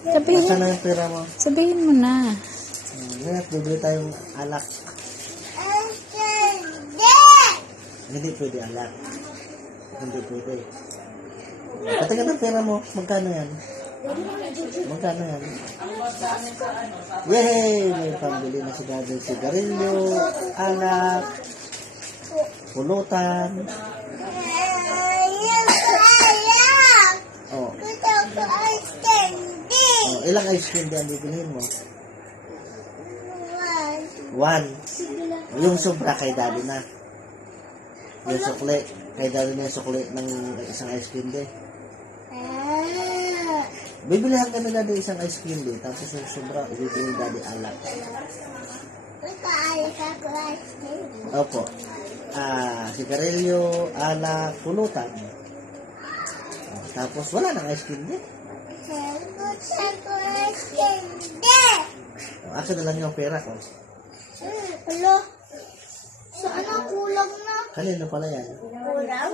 Sabihin, Nasaan na yung pera mo? sabihin mo na. Ngayon, bibili tayong alak. Hindi pwede alak. Hindi pwede. Patagal ng pera mo. Magkano yan? Magkano yan? Yay! May pambili na si Daddy. Sigarilyo, alak, pulutan. Oh. Oh, ilang ice cream din ang bibilihin mo? One. Yung sobra kay Daddy na. Yung sukli. Kay Daddy na yung sukli ng isang ice cream din. Bibilihan ka na Daddy isang ice cream din. Tapos yung sobra, ibibili Daddy alak. Opo. Sigarilyo, alak, pulutan. Tapos wala nang ice cream din. Akin na lang yung pera ko. Alo, saan ang kulang na? Kanino pala yan? Kulang?